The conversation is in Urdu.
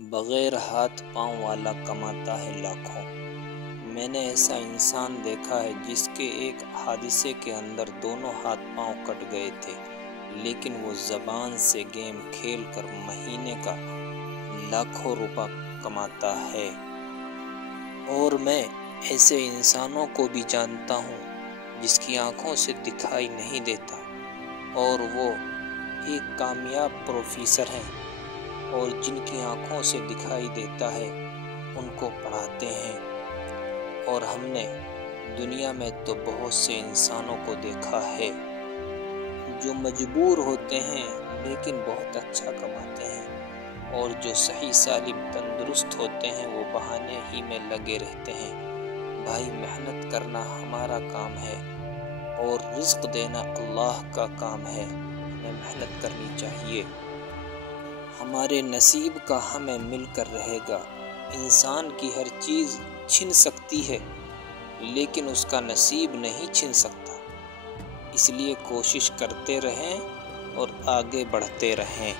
بغیر ہاتھ پاؤں والا کماتا ہے لاکھوں۔ میں نے ایسا انسان دیکھا ہے جس کے ایک حادثے کے اندر دونوں ہاتھ پاؤں کٹ گئے تھے، لیکن وہ زبان سے گیم کھیل کر مہینے کا لاکھوں روپے کماتا ہے۔ اور میں ایسے انسانوں کو بھی جانتا ہوں جس کی آنکھوں سے دکھائی نہیں دیتا، اور وہ ایک کامیاب پروفیسر ہیں، اور جن کی آنکھوں سے دکھائی دیتا ہے ان کو پڑھاتے ہیں۔ اور ہم نے دنیا میں تو بہت سے انسانوں کو دیکھا ہے جو مجبور ہوتے ہیں لیکن بہت اچھا کماتے ہیں، اور جو صحیح سالم تندرست ہوتے ہیں وہ بہانے ہی میں لگے رہتے ہیں۔ بھائی، محنت کرنا ہمارا کام ہے اور رزق دینا اللہ کا کام ہے، ہمیں محنت کرنی چاہیے۔ ہمارے نصیب کا ہمیں مل کر رہے گا۔ انسان کی ہر چیز چھن سکتی ہے لیکن اس کا نصیب نہیں چھن سکتا، اس لیے کوشش کرتے رہیں اور آگے بڑھتے رہیں۔